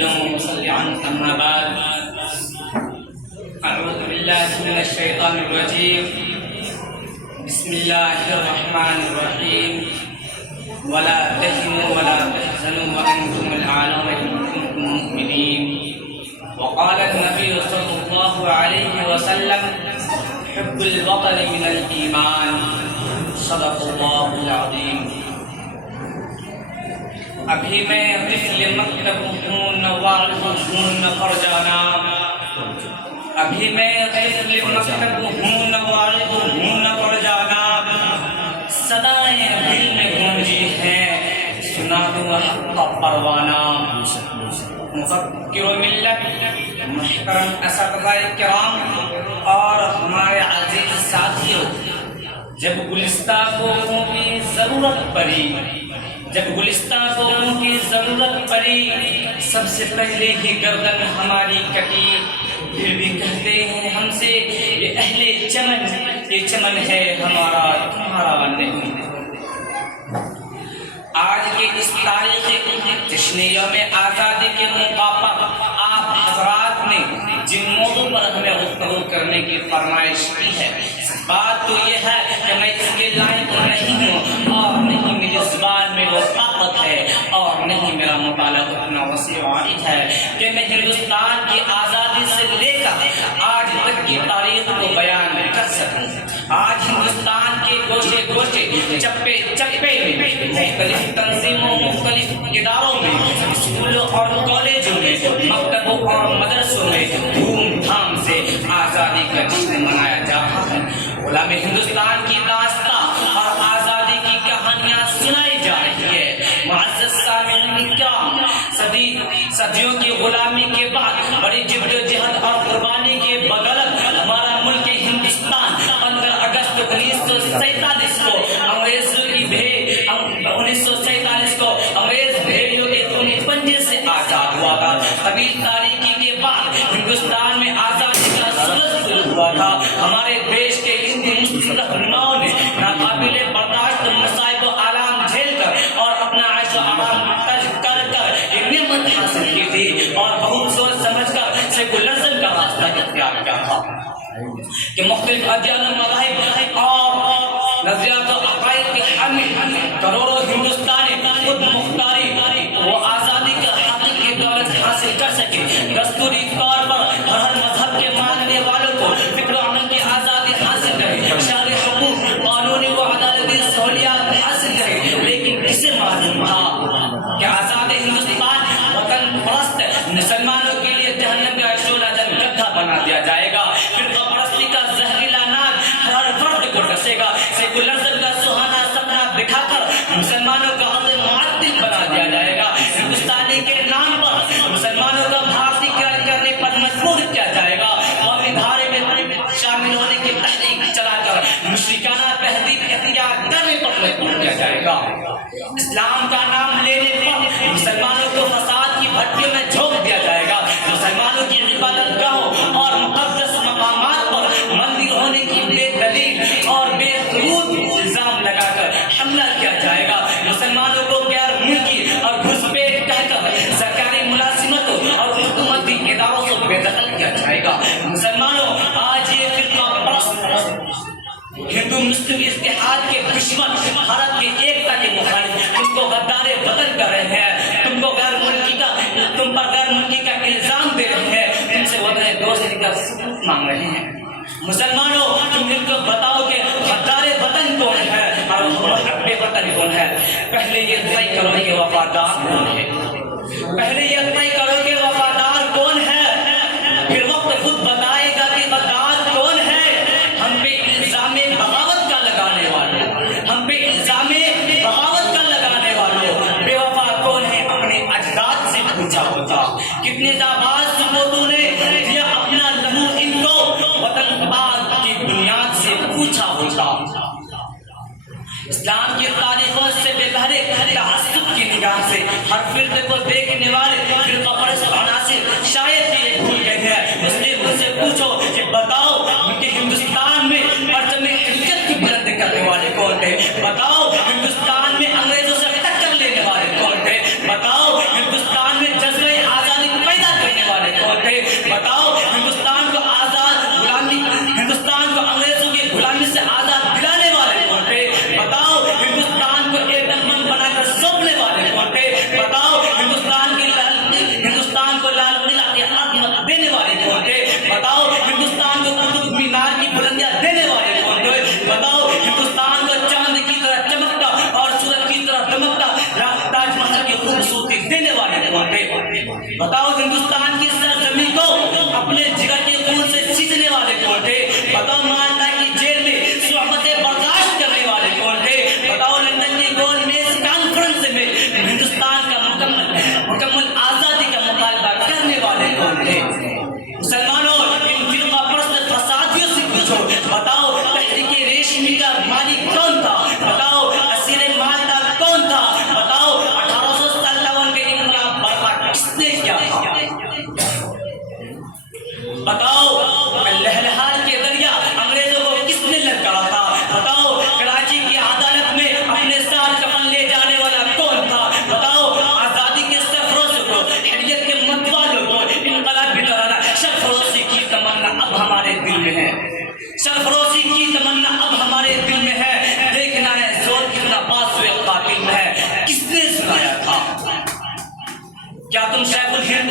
سيدا ومصليا أما بعد أعوذ بالله من الشيطان الرجيم بسم الله الرحمن الرحيم ولا تهنوا ولا تحزنوا وأنتم الأعلون إن كنتم مؤمنين وقال النبي صلى الله عليه وسلم حب الوطن من الإيمان صدق الله العظيم. ابھی میں طفل مکتب ہوں نوال ہوں نفر جانا، ابھی میں طفل مکتب ہوں نوال ہوں نفر جانا، صدائیں دل میں گونجی ہیں سنا دوں حق کا پروانہ. مفکر و ملت محترم اساتذہ کرام اور ہمارے عزیز ساتھیوں، جب گلستہ قوموں کی ضرورت پڑی، جب گلستہ قوموں کی ضرورت پڑی، سب سے پہلے ہی گردن ہماری کٹی، پھر بھی کہتے ہیں ہم سے یہ اہل چمن، یہ چمن ہے ہمارا تمہارا نہیں. آج کے اس تاریخی جشن یوم آزادی کے موقع پر آپ حضرات نے جن موضوع پر ہمیں گفتگو کرنے کی فرمائش کی ہے، بات تو یہ ہے کہ میں اس کے لائق نہیں ہوں، اور نہیں میری زبان میں وہ طاقت ہے، اور نہیں میرا مطالعہ اتنا وسیع وعید ہے کہ میں ہندوستان کی آزادی سے لے کر آج تک کی تاریخ کو بیان کر سکوں. آج ہندوستان کے گوشے گوشے، چپے چپے میں، مختلف تنظیموں، مختلف اداروں میں، اسکولوں اور کالجوں میں، مکتبوں اور مدرسوں میں دھوم دھام سے آزادی کا جشن منایا جا رہا ہے. غلام ہندوستان کی داستاں اور آزادی کی کہانیاں سنائی جا رہی ہے. معزز سامعین کرام، صدیوں کی غلامی کے بعد بڑی جد و جہد اور قربانی کے بدولت ہمارا ملک ہندوستان 15 اگست 1947 کو انگریز بھیڑیوں کے خونی پنجے سے آزاد ہوا تھا. طویل تاریکی کے بعد ہندوستان میں آزادی کا سلسلہ شروع ہوا تھا. ہمارے دیش کے ہندو مسلم رہنماؤں نے ناقابل برداشت مصائب و آلام جھیل کر اور اپنا عیش و آرام ترک کر یہ نعمت حاصل کی تھی، اور بہت سوچ سمجھ کر سیکولرزم کا راستہ اختیار کیا تھا کہ مختلف ادیان و مذاہب اور نظریات و عقائد کے حامل کروڑوں ہندوستانی خود مختاری وہ آزادی کے حقیقی دولت حاصل کر سکے. دستوری طور پر ہر مذہب کے ماننے والوں کو فکر و عمل کی آزادی حاصل رہے، شرعی حقوق، قانونی و عدالتی سہولیات حاصل رہے. لیکن اسے معلوم تھا کہ آزاد ہندوستان وطن پرست مسلمانوں کے لیے جہنم کا شعلہ جل گدھا بنا دیا جائے گا. فرقہ پرستی کا زہریلا ناگ ہر فرد کو ڈسے گا. سیکولرزم کا سہانا سپنا دکھا کر مسلمانوں کا عمل معطل بنا دیا جائے گا. ہندوستانی کے نام پر مسلمانوں کا بھارتی کرنے پر مجبور کیا جائے گا. قومی دھارے میں شامل ہونے کی تحریک چلا کر مشرکانہ تہذیب اختیار کرنے پر مجبور کیا جائے گا. اسلام کا نام لینے پر مسلمانوں کو فساد کی بھٹیوں میں جھونک دیا جائے گا. مسلمانوں کی عبادت گاہوں اور مقدس مقامات پر مندر ہونے کی بے دلیل اور بے ثبوت الزام لگا کر حملہ کیا جائے گا. مسلمانوں کو غیر ملکی اور گھسپیٹ کہہ کر سرکاری ملازمتوں اور حکومتی اداروں سے بے دخل کیا جائے گا. مسلمانوں، آج یہ فرقہ پرست ہندو مسلم اتحاد کے دشمن، بھارت کی ایکتا کے مخالف تم کو غدار وطن کر رہے ہیں، تم پر غیر ملکی کا الزام دے رہے ہیں، تم سے وطن دوستی کا ثبوت مانگ رہے ہیں. مسلمانوں، تم ان کو بتاؤ کہ غدار وطن کون ہے اور محب وطن کون ہے. پہلے یہ طے کرو کہ وفادار کون ہے، پہلے یہ طے کرو کہ وفادار کون ہے، پھر وقت خود بتائے گا کہ غدار کون ہے. ہم پہ الزام بغاوت کا لگانے والوں، ہم پہ الزام بغاوت کا لگانے والوں بے وفا کون ہے؟ اپنے اجداد سے پوچھا ہوتا. کتنے جانباز سپوتوں نے دیا اپنا لہو ان کو، وطن باد کی بنیاد سے پوچھا ہوتا. اسلام کی تاریخوں سے بے بہرے تعصب کی نگاہ سے ہر فرقے کو دیکھنے والے فرقہ پرست عناصر شاید یہ بھول گئے ہیں. اس لیے ان سے پوچھو کہ بتاؤ کہ ہندوستان میں پرچم حریت کی بلند کرنے والے کون تھے؟ بتاؤ ہندوستان میں انگریزوں سے ٹکر لینے والے کون تھے؟ بتاؤ ہندوستان میں جذبہ آزادی بتاؤ ہندوستان کی سرزمین کو اپنے جگر کے خون سے سینچنے والے کون تھے؟ بتاؤ مالٹا کی جیل میں صحبتیں برداشت کرنے والے کون تھے؟ بتاؤ لندن کی گول میز کانفرنس میں ہندوستان کا مکمل آزادی کا مطالبہ کرنے والے کون تھے؟ مسلمانوں، ان فرقہ پرست فسادیوں سے پوچھو، بتاؤ تحریک ریشمی کا مالک کون تھا؟ بتاؤ اسیر مالٹا کون تھا؟ بتاؤ 1857 کے انقلاب برپا کس نے کیا تھا؟ بتاؤ لہلہار کے دریا انگریزوں کو کس نے للکارا تھا؟ بتاؤ کراچی کی عدالت میں اپنے ساتھ کفن لے جانے والا کون تھا؟ بتاؤ آزادی کے سرفروشوں کو، حریت کے متوالوں کو انقلابی دوران سرفروشی کی تمنا اب ہمارے دل میں ہے، سرفروشی کی تمنا اب ہمارے دل میں ہے، دیکھنا ہے زور کتنا پاس ہوئے قاتل میں ہے، کس نے سنایا تھا؟ کیا تم شیخ الہند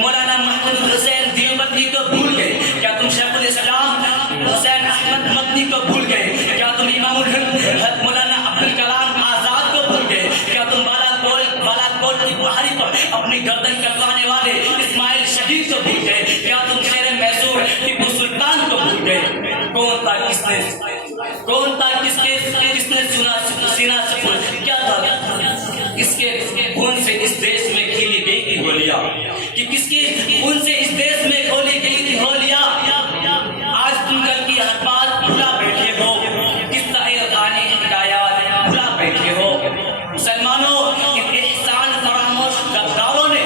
مولانا محمود حسین دیوبندی کو بھول گئے؟ کیا تم شیخ الاسلام حسین احمد مدنی کو بھول گئے؟ کیا تم امام الہند مولانا عبدالکلام آزاد کو بھول گئے؟ کیا تم بالا کوٹ کی پہاڑی پر اپنی گردن کٹوانے والے اسماعیل شہید کو بھول گئے؟ کیا تم شیر میسور ٹیپو سلطان کو بھول گئے؟ کون تھا کس نے سینا سپر کیا تھا؟ کس کے خون سے اس دیش میں کھیلی گئی تھی گولیاں؟ کہ کس کے خون سے اس دیش میں کھولی گئی تھی گولیاں؟ آج تم کل کی ہر بات بھلا بیٹھے ہو، قصہ غانی حکایات بھلا بیٹھے ہو۔ مسلمانوں، ان احسان فراموش غداروں نے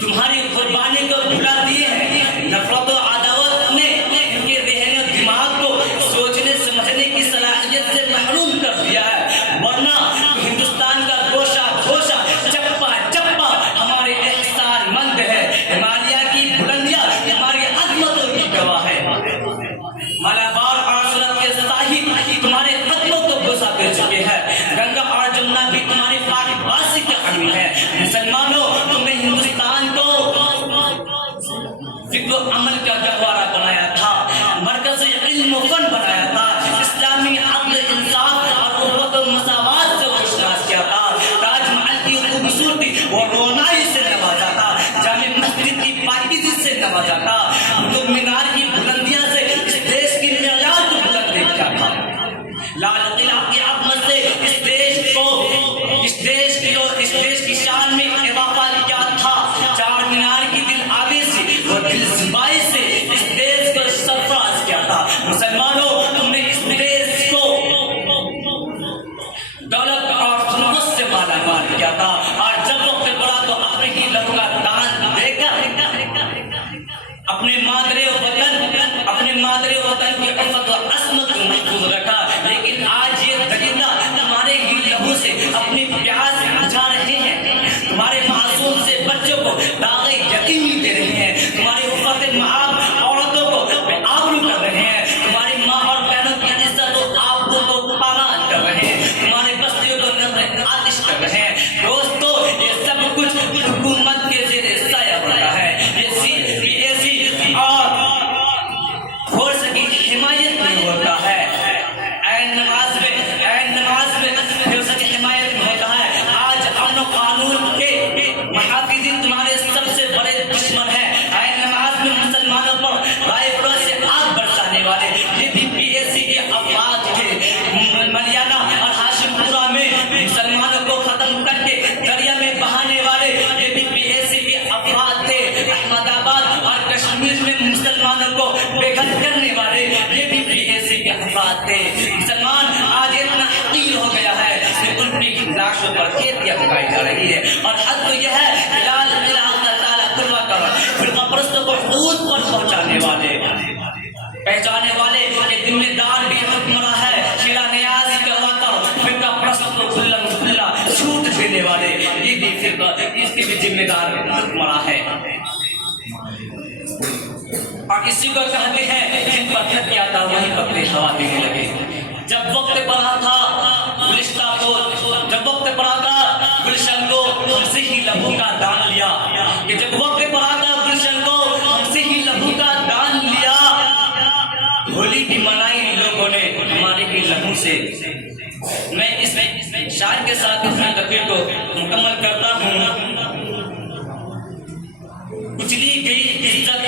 تمہاری قربانی کو بھلا دیے ہیں، نفرت و عداوت نے ان کے ذہن و دماغ کو سوچنے سمجھنے کی صلاحیت سے محروم کر دیا ہے، ورنہ ہندوستان کا گوشہ گوشہ چپا چپا ہمارے احسان مند ہے، ہمالیہ کی بلندیاں ہماری عظمتوں کی گواہ ہے، مالابار اور سورت کے ساحل تمہارے قدموں کو بوسہ دے چکے ہیں، گنگا اور جمنا بھی تمہاری پاک بازی کے حامی ہے۔ مسلمانوں، تم نے ہندوستان کو فکر و عمل کا گہوارہ بنایا تھا، مرکز علم و فن بنایا تھا، اسلامی عدل انصاف اور قوت و مساوات سے روشناس کیا تھا، تاج محل کی خوبصورتی اور رونائی سے نوازا تھا، جامع مسجد کی پاکیزگی سے نوازا تھا، قطب مینار کی بلندیاں سے اس دیش کی معیار کو بلند کیا تھا، لال قلعہ کی عظمت سے اس دیش کی شان میں اضافہ کیا تھا، چار مینار کی دل آویزی اور دل زبائی سے اس دیش کو سرفراز کیا تھا۔ مسلمانوں، تم نے اس دیش کو دولت اور ثروت سے مالا مال کیا تھا، اور جب وقت پڑا تو اپنے ہی لہو کا دان دے کر اپنے مادر وطن کی عزت و عصمت کو محفوظ رکھا، لیکن آج یہ درندہ تمہارے ہی لہو سے اپنی پیاس بجھا رہے ہیں، تمہارے معصوم سے بچوں کو داغ یتیمی دے رہے ہیں، تمہاری عفت معاب عورتوں کو بے آبرو کر رہے ہیں، تمہاری ماں اور بہنوں کی عزت و آبرو کو پامال کر رہے ہیں، تمہارے بستیوں کو نظر آتش کر رہے ہیں۔ دوستو، یہ سب کچھ حکومت کے زیر سایہ ہوتا ہے، یہ CPAC اور فورس کی حمایت میں ہوتا ہے، عین نماز میں فورس کی حمایت میں ہوتا ہے۔ آج امن و قانون کے محافظین تمہارے سب سے بڑے دشمن ہیں، عین نماز میں مسلمانوں پر رائفلوں سے آگ برسانے والے یہ بھی PAC کے افراد تھے، ملیانہ اور ہاشم پورہ میں مسلمانوں کو ختم کر کے دریا میں بہانے والے یہ بھی PAC کے افراد تھے، احمد آباد اور کشمیر میں مسلمانوں کو بے گھر کرنے والے یہ بھی PAC کے افراد تھے۔ مسلمان آج اتنا حقیر ہو گیا ہے کہ ان کی لاشوں پر کھیتیاں پکائی جا رہی ہے، اور حد تو یہ ہے کہ لال قلعہ کا تالا کھلوا کر فرقہ پرستوں کو حدود پر پہنچانے والے کے ذمہ دار بھی حکمراں ہے، شیلا نیاز کروا کر فرقہ پرست کو کھلم کھلا چھوٹ دینے والے یہ بھی فرقہ اس کے بھی ذمہ دار حکمراں ہے، اور اسی کو کہتے ہیں جن پر تھک گیا تھا وہیں پکڑے ہوا دینے لگے۔ جب وقت پڑا تھا گلشن کو ہم سے ہی لہو کا دان لیا، کہ جب وقت پڑا تھا گلشن کو ہم سے ہی لہو کا دان لیا، ہولی بھی منائی لوگوں نے ہمارے بھی لہو سے۔ میں اس شاعر کے ساتھ اس تقریر کو مکمل کرتا ہوں۔